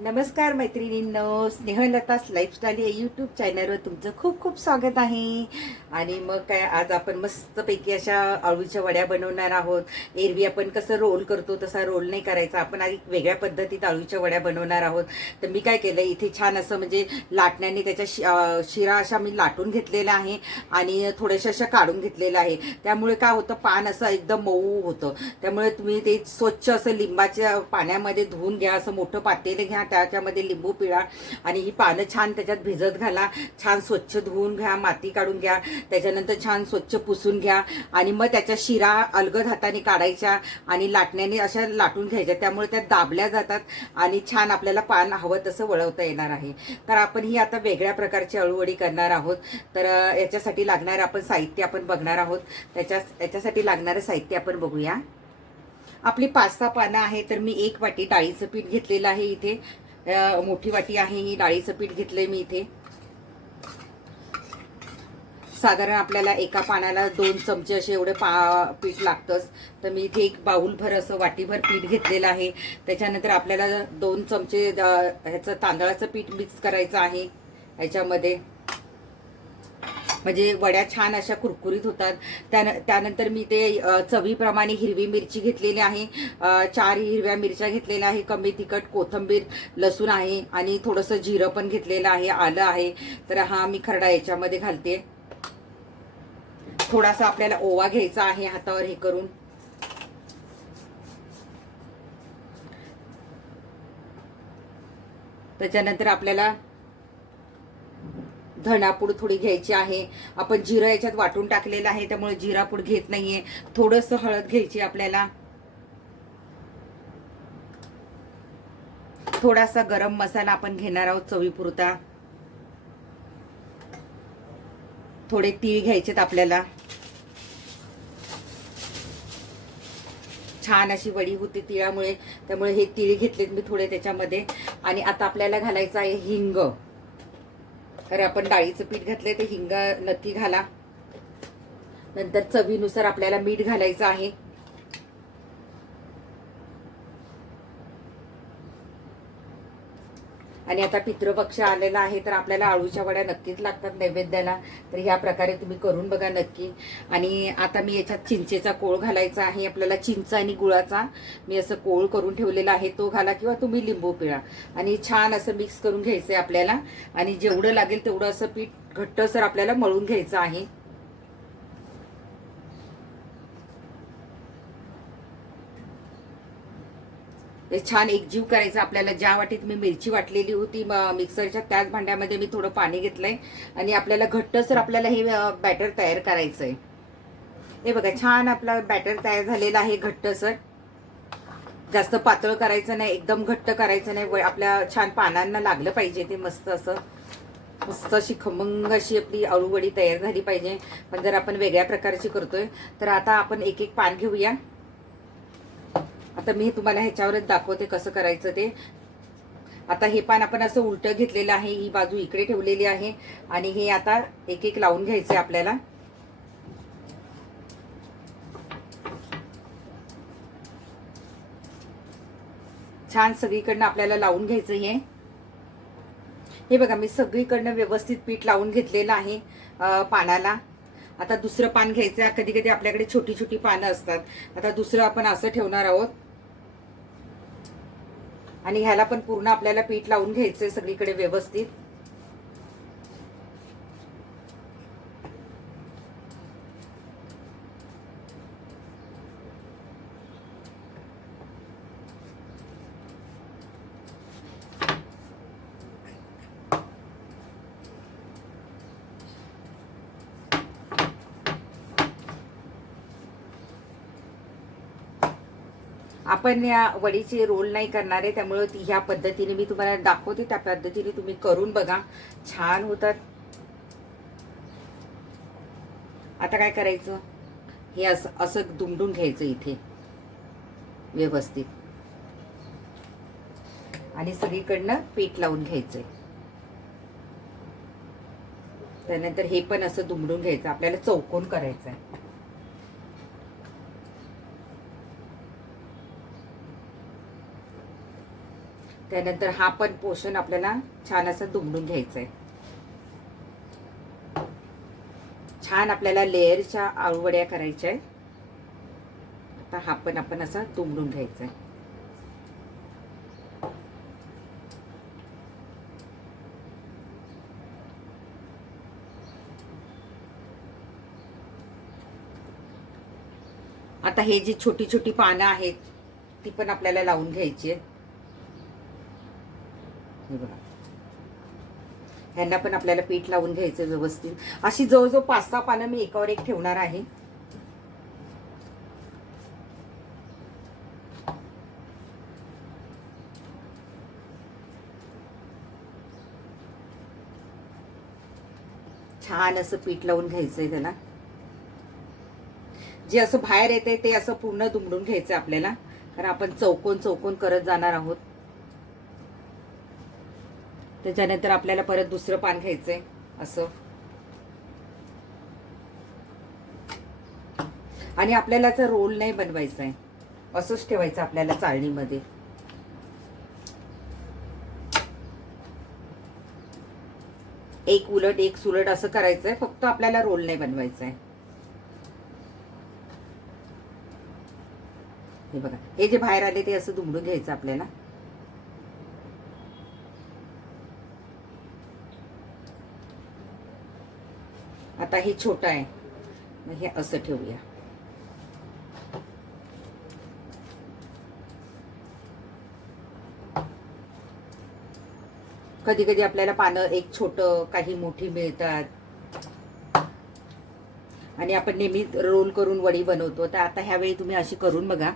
नमस्कार मैत्रिणींनो स्नेहलतास लाईफस्टाईल या यूट्यूब चॅनलवर तुमचं खूप खूप स्वागत आहे. आणि मग काय आज आपण मस्तपैकी अशा अळूच्या वड्या बनवणार आहोत. एरवी आपण कसं रोल करतो तसा रोल नाही करायचा. आपण आज वेगळ्या पद्धतीत अळूच्या वड्या बनवणार आहोत. तर मी काय केलं इथे छान असं म्हणजे लाटण्याने त्याच्या शि शिरा अशा मी लाटून घेतलेला आहे आणि थोड्याशा अशा काढून घेतलेलं आहे. त्यामुळे काय होतं पान असं एकदम मऊ होतं. त्यामुळे तुम्ही ते स्वच्छ असं लिंबाच्या पाण्यामध्ये धुवून घ्या असं मोठं पातेलं घ्या त्याच्यामध्ये लिंबू पिळा आणि ही पानं छान त्याच्यात भिजत घाला. छान स्वच्छ धुवून घ्या माती काढून घ्या. त्याच्यानंतर छान स्वच्छ पुसून घ्या. आणि मग त्याच्या शिरा अलगद हाताने काढायच्या आणि लाटण्याने अशा लाटून घ्यायच्या. त्यामुळे त्या दाबल्या जातात आणि छान आपल्याला पान हवं तसं वळवता येणार आहे. तर आपण ही आता वेगळ्या प्रकारची अळूवडी करणार आहोत. तर याच्यासाठी लागणारं आपण साहित्य आपण बघणार आहोत. त्याच्या याच्यासाठी लागणारं साहित्य आपण बघूया. आपली पाच सहा पानं आहे तर मी एक वाटी डाळीचं पीठ घेतलेलं आहे इथे. मोठी वाटी आहे ही डाळीचं पीठ घेतलंय मी इथे. साधारण आपल्याला एका पाण्याला दोन चमचे असे एवढे पा पीठ लागतंच. तर मी इथे एक बाऊलभर असं वाटीभर पीठ घेतलेलं आहे. त्याच्यानंतर आपल्याला दोन चमचे ह्याचं तांदळाचं पीठ मिक्स करायचं आहे. ह्याच्यामध्ये म्हणजे वड्या छान अशा कुरकुरीत होतात. त्यान त्यानंतर मी ते चवीप्रमाणे हिरवी मिरची घेतलेली आहे. चार हिरव्या मिरच्या घेतलेल्या आहे. कमी तिखट कोथंबीर लसूण आहे आणि थोडंसं जिरं पण घेतलेलं आहे. आलं आहे. तर हा मी खरडा याच्यामध्ये घालते. थोडासा आपल्याला ओवा घ्यायचा आहे हातावर हे करून. त्याच्यानंतर आपल्याला धणापूड थोडी घ्यायची आहे. आपण जिरं याच्यात वाटून टाकलेलं आहे त्यामुळे जिरापूड घेत नाहीये. थोडंसं हळद घ्यायची आपल्याला. थोडासा गरम मसाला आपण घेणार आहोत चवीपुरता. थोडे तीळ घ्यायचेत आपल्याला. छान अशी वडी होती तिळामुळे त्यामुळे हे तिळ घेतलेत मी थोडे त्याच्यामध्ये. आणि आता आपल्याला घालायचं आहे हिंग. तर आपण डाळीचं पीठ घातलंय ते हिंग नक्की घाला. नंतर चवीनुसार आपल्याला मीठ घालायचं आहे. आणि आता पितृपक्ष आलेला आहे तर आपल्याला आळूच्या वड्या नक्कीच लागतात नैवेद्याला. तर ह्या प्रकारे तुम्ही करून बघा नक्की. आणि आता मी याच्यात चिंचेचा कोळ घालायचा आहे. आपल्याला चिंच आणि गुळाचा मी असं कोळ करून ठेवलेला आहे. तो घाला किंवा तुम्ही लिंबू पिळा. आणि छान असं मिक्स करून घ्यायचं आहे आपल्याला. आणि जेवढं लागेल तेवढं असं पीठ घट्टसर आपल्याला मळून घ्यायचं आहे. ते छान एकजीव करायचं आपल्याला. ज्या वाटीत मी मिरची वाटलेली होती म- मिक्सरच्या त्याच भांड्यामध्ये मी थोडं पाणी घेतलंय. आणि आपल्याला घट्टसर आपल्याला हे बॅटर तयार करायचं आहे हे बघा छान आपला बॅटर तयार झालेला आहे घट्टसर जास्त पातळ करायचं नाही एकदम घट्ट करायचं नाही. व- आपल्या छान पानांना लागलं पाहिजे ते मस्त असं. मस्त अशी खमंग अशी आपली अळूवडी तयार झाली पाहिजे. पण जर आपण वेगळ्या प्रकारची करतोय तर आता आपण एक एक पान घेऊया. आता मी तुम्हाला ह्याच्यावरच दाखवते कसं करायचं ते. आता हे पान आपण असं उलटं घेतलेलं आहे ही बाजू इकडे ठेवलेली आहे आणि हे आता एक एक लावून घ्यायचंय आपल्याला. छान सगळीकडनं आपल्याला लावून घ्यायचं हे. हे बघा मी सगळीकडनं व्यवस्थित पीठ लावून घेतलेलं आहे पानाला. आता दुसरं पान घ्यायचं कधी कधी आपल्याकडे छोटी छोटी पानं असतात. आता दुसरं आपण असं ठेवणार आहोत. आणि ह्याला पण पूर्ण आपल्याला पीठ लावून घ्यायचंय सगळीकडे व्यवस्थित. आपण या वडीचे रोल नाही करणार आहे त्यामुळे ती ह्या पद्धतीने मी तुम्हाला दाखवते त्या पद्धतीने तुम्ही करून बघा. छान होतात. आता काय करायचं? हे असं असं दुमडून घ्यायचं इथे. व्यवस्थित. आणि सगळीकडनं पीठ लावून घ्यायचंय. त्यानंतर हे पण असं दुमडून घ्यायचं. आपल्याला चौकोन करायचं आहे त्यानंतर हा पण पोषण आपल्याला छान असं दुमडून घ्यायचं आहे छान आपल्याला लेअरच्या आळूवड्या करायच्या आहेत आता हा पण आपण असा दुमडून घ्यायचा आहे आता हे जी छोटी छोटी पानं आहेत ती पण आपल्याला लावून घ्यायची आहेत हे बघा. ह्यांना पण आपल्याला पीठ लावून घ्यायचं व्यवस्थित. अशी जवळजवळ पाच सहा पानं मी एकावर एक ठेवणार आहे. छान असं पीठ लावून घ्यायचंय त्याला. जे असं बाहेर येते ते असं पूर्ण दुमडून घ्यायचं आपल्याला. कारण आपण चौकोन चौकोन करत जाणार आहोत. त्याच्यानंतर आपल्याला परत दुसरं पान घ्यायचंय असं. आणि आपल्याला याचा रोल नाही बनवायचा आहे असंच ठेवायचं आपल्याला चाळणीमध्ये. एक उलट एक सुलट असं करायचंय फक्त आपल्याला रोल नाही बनवायचा आहे हे बघा हे जे बाहेर आले ते असं दुमडून घ्यायचं आपल्याला. आता हे छोटं आहे. मग हे असं ठेवूया. कधी कधी आपल्याला पानं एक छोट काही मोठी मिळतात. आणि आपण नेहमी रोल करून वडी बनवतो. तर आता ह्यावेळी तुम्ही अशी करून बघा.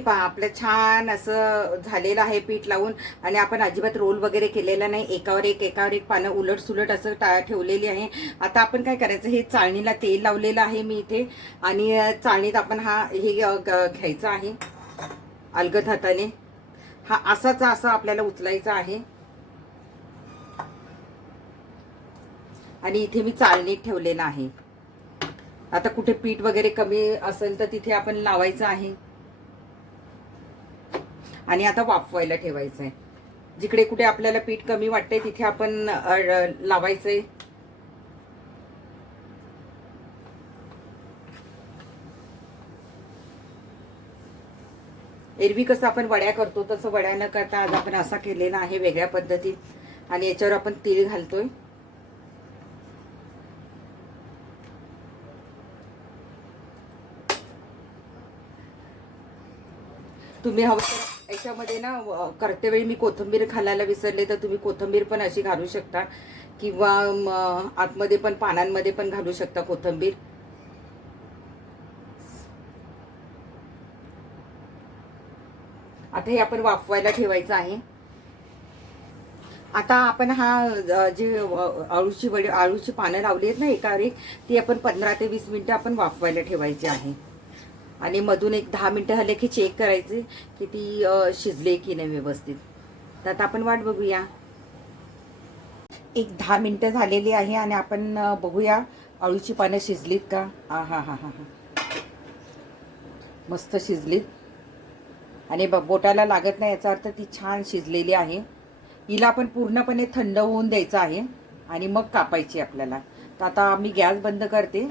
पहा आपलं छान असं झालेलं आहे पीठ लावून आणि आपण अजिबात रोल वगैरे केलेला नाही. एकावर एक एकावर एक पानं उलट सुलट असं टा ठेवलेली आहे. आता आपण काय करायचं हे चाळणीला तेल लावलेलं आहे मी इथे आणि चाळणीत आपण हा हे घ्यायचा आहे अलगद हाताने हा असाच असा आपल्याला उचलायचा आहे. आणि इथे मी चाळणीत ठेवलेला आहे. आता कुठे पीठ वगैरे कमी असेल तर तिथे आपण लावायचं आहे. आणि आता वाफवायला ठेवायचं आहे जिकडे कुठे आपल्याला पीठ कमी वाटतंय तिथे आपण लावायचंय. एरवी कसं आपण वड्या करतो तसं वड्या न करता आज आपण असा केलेला आहे वेगळ्या पद्धतीत. आणि याच्यावर आपण तीळ घालतोय. तुम्ही हवं तर याच्यामध्ये ना करते वेळी मी कोथिंबीर घालायला विसरले तर तुम्ही कोथिंबीर पण अशी घालू शकता. किंवा आतमध्ये पण पानांमध्ये पण घालू शकता कोथिंबीर. आता हे आपण वाफवायला ठेवायचं आहे. आता आपण हा जे आळूची वडी आळूची पानं लावली आहेत ना एका एक ती आपण पंधरा ते वीस मिनिटं आपण वाफवायला ठेवायची आहे. आणि मधून एक दहा मिनटं हले की चेक करायचे की ती शिजले की नाही व्यवस्थित. तर आता आपण वाट बघूया. एक दहा मिनटं झालेली आहे आणि आपण बघूया अळूची पानं शिजलीत का? हा हा हा हा. मस्त शिजलीत. आणि बोटाला लागत नाही याचा अर्थ ती छान शिजलेली आहे. हिला आपण पूर्णपणे थंड होऊन द्यायचं आहे आणि मग कापायची आपल्याला. तर आता मी गॅस बंद करते.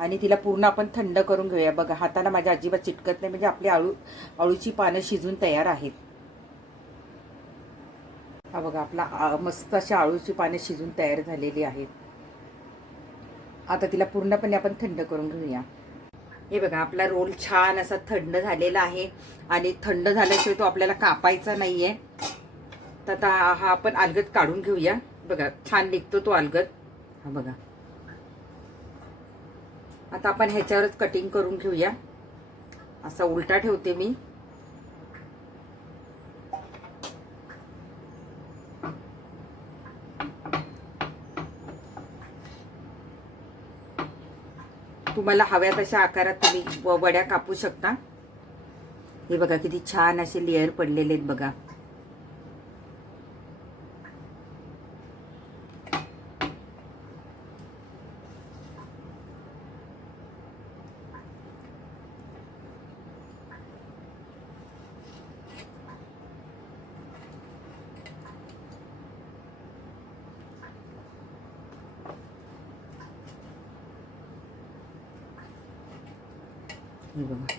आणि तिला पूर्ण आपण थंड करून घेऊया. बघा हाताला माझ्या अजिबात चिटकत नाही म्हणजे आपली आळू अळूची पानं शिजून तयार आहेत. हा बघा आपला मस्त अशी आळूची पानं शिजून तयार झालेली आहेत. आता तिला पूर्णपणे आपण थंड करून घेऊया. हे बघा आपला रोल छान असा थंड झालेला आहे. आणि थंड झाल्याशिवाय तो आपल्याला कापायचा नाही आहे तर आता हा आपण अलगद काढून घेऊया. बघा छान निघतो तो अलगद. हा बघा. आता आपण ह्याच्यावरच कटिंग करून घेऊया. असा उलटा ठेवते मी. तुम्हाला हव्या तशा आकारात तुम्ही वड्या कापू शकता. हे बघा किती छान असे लेअर पडलेले आहेत बघा हे बघा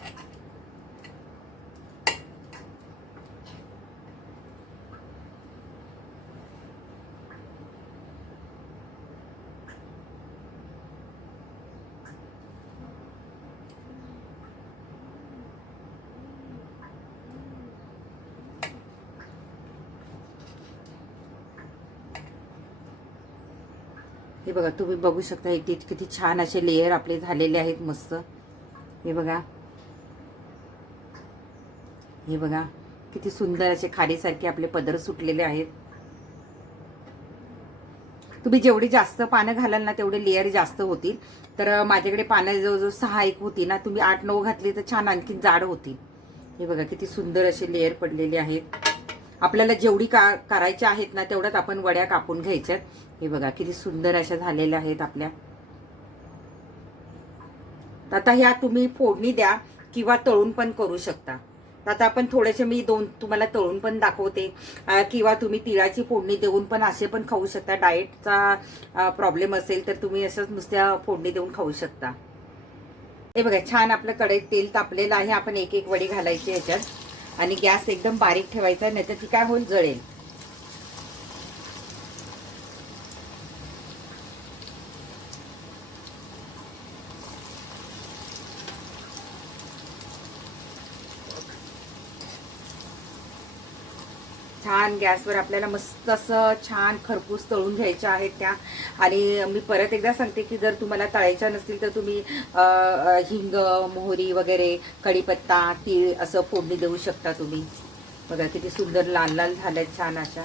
हे बघा तुम्ही बघू शकता इथे किती छान असे लेयर आपले झालेले आहेत मस्त. हे बघा. हे बघा किती सुंदर असे खाडीसारखे आपले पदर सुटलेले आहेत. तुम्ही जेवढी जास्त पानं घालाल ना तेवढे लेअर जास्त होतील. तर माझ्याकडे पानं जवळजवळ सहा एक होती ना तुम्ही आठ नऊ घातली तर छान आणखी जाड होतील. हे बघा किती सुंदर असे लेअर पडलेले आहेत. आपल्याला जेवढी का करायच्या आहेत ना तेवढ्याच आपण वड्या कापून घ्यायच्यात. हे बघा किती सुंदर अशा झालेल्या आहेत आपल्या. आता ह्या तुम्ही फोडणी द्या किंवा तळून पण करू शकता. आता आपण थोडेसे मी दोन तुम्हाला तळून पण दाखवते. किंवा तुम्ही तिळाची फोडणी देऊन पण असे पण खाऊ शकता. डाएटचा प्रॉब्लेम असेल तर तुम्ही असंच नुसत्या फोडणी देऊन खाऊ शकता. हे बघा छान आपलं कढईत तेल तापलेलं आहे. आपण एक एक वडी घालायची ह्याच्यात. आणि गॅस एकदम बारीक ठेवायचा नाही तर ती काय होईल जळेल. छान गॅसवर आपल्याला मस्त असं छान खरपूस तळून घ्यायच्या आहेत त्या. आणि मी परत एकदा सांगते की जर तुम्हाला तळायच्या नसतील तर तुम्ही हिंग मोहरी वगैरे कढीपत्ता तीळ असं फोडणी देऊ शकता तुम्ही. बघा किती सुंदर लाल लाल झाल्यात छान अशा.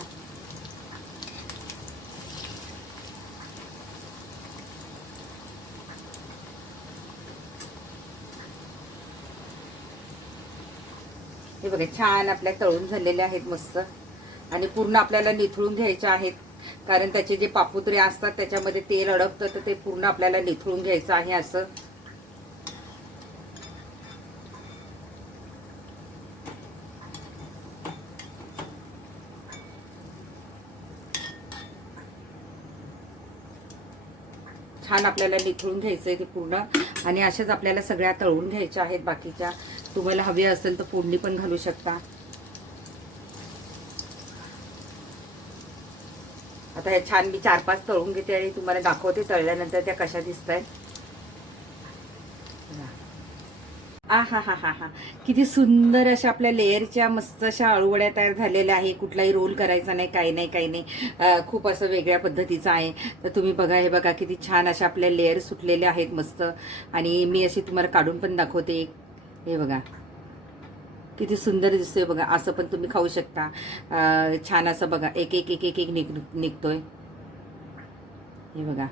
हे बघा छान आपल्या तळून झालेले आहेत मस्त. आणि पूर्ण आपल्याला निथळून घ्यायचे आहेत. कारण त्याचे जे पापुत्रे असतात त्याच्यामध्ये तेल अडकतं तर ते पूर्ण आपल्याला निथळून घ्यायचं आहे असं. छान आपल्याला निथळून घ्यायचं आहे ते पूर्ण. आणि अशाच आपल्याला सगळ्या तळून घ्यायच्या आहेत बाकीच्या. तुम्हाला हवे असेल तर फोडणी पण घालू शकता. आता हे छान मी चार पाच तळून घेते आणि तुम्हाला दाखवते तळल्यानंतर त्या कशा दिसत आहेत आ हा हा हा हा. किती सुंदर अशा आपल्या लेअरच्या मस्त अशा अळूवड्या तयार झालेल्या आहे. कुठलाही रोल करायचा नाही काही नाही काही नाही. खूप असं वेगळ्या पद्धतीचं आहे. तर तुम्ही बघा हे बघा किती छान अशा आपल्या लेअर सुटलेल्या आहेत मस्त. आणि मी अशी तुम्हाला काढून पण दाखवते. हे बघा. किती सुंदर दिसतोय बघा असं पण तुम्ही खाऊ शकता. छान असं बघा एक एक एक एक एक निघ निघतोय. हे बघा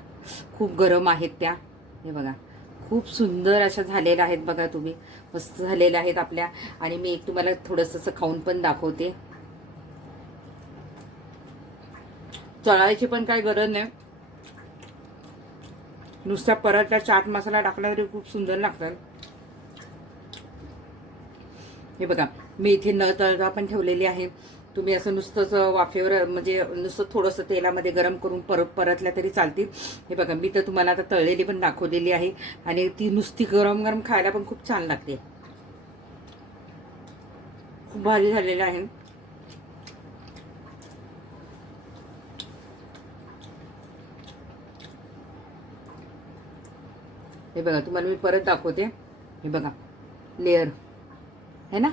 खूप गरम आहेत त्या. हे बघा खूप सुंदर अशा झालेल्या आहेत बघा तुम्ही. मस्त झालेल्या आहेत आपल्या. आणि मी एक तुम्हाला थोडंसं असं खाऊन पण दाखवते. चळायची पण काय गरज नाही. नुसत्या परत त्या चाट मसाला टाकला तरी खूप सुंदर लागतात. हे बघा मी इथे न तळता पण ठेवलेली आहे. तुम्ही असं नुसतंच वाफेवर म्हणजे नुसतं थोडंसं तेलामध्ये गरम करून परत परतल्या तरी चालतील. हे बघा मी तर तुम्हाला आता तळलेली पण दाखवलेली आहे. आणि ती नुसती गरम गरम खायला पण खूप छान लागते. खूप भारी झालेलं आहे. हे बघा तुम्हाला मी परत दाखवते. हे बघा लेअर. है ना?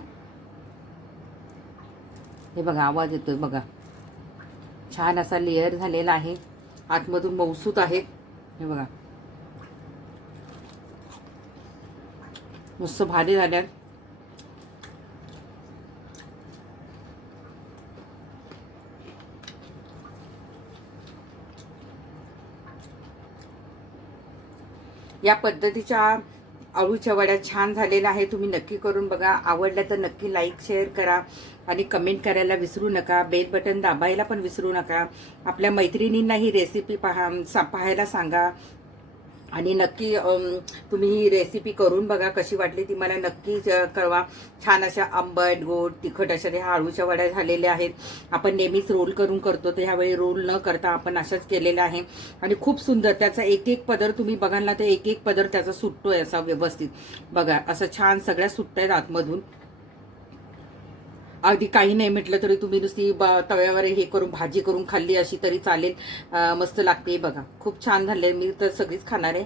हे बघा आवाज येतोय बघा. छान असा लेअर झालेला आहे. आतमधून मौसूत आहे. हे बघा. मस्त भारी झाल्यात या पद्धतीच्या अळूच्या वड्या छान झालेल्या आहे तुम्ही नक्की करून बघा. आवडल्या तर नक्की लाईक शेअर करा आणि कमेंट करायला विसरू नका. बेल बटन दाबायला पण विसरू नका. आपल्या मैत्रिणींना ही रेसिपी पहा सा पाहायला सांगा. आणि नक्की तुम्ही ही रेसिपी करून बघा कशी वाटली ती. मला नक्की ज- कळवा. छान अशा आंबट गोड तिखट अशा त्या आळूच्या वड्या झालेल्या आहेत. आपण नेहमीच रोल करून करतो तर ह्यावेळी रोल न करता आपण अशाच केलेल्या आहे आणि खूप सुंदर त्याचा एक एक पदर तुम्ही बघाल ना तर एक एक पदर त्याचा सुटतोय असा व्यवस्थित. बघा असं छान सगळ्या सुटतायत आतमधून. अगदी काही नाही म्हटलं तरी तुम्ही नुसती तव्यावर हे करून भाजी करून खाल्ली अशी तरी चालेल. मस्त लागते बघा. खूप छान झाले मी तर सगळीच खाणार आहे.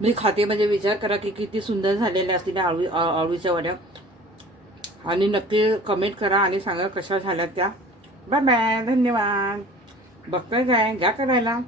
मी खाते म्हणजे विचार करा की किती सुंदर झालेल्या असतील आळू आळूच्या वड्या. आणि नक्की कमेंट करा आणि सांगा कशा झाल्या त्या. बाय बाय धन्यवाद. बघताय काय? घ्या करायला.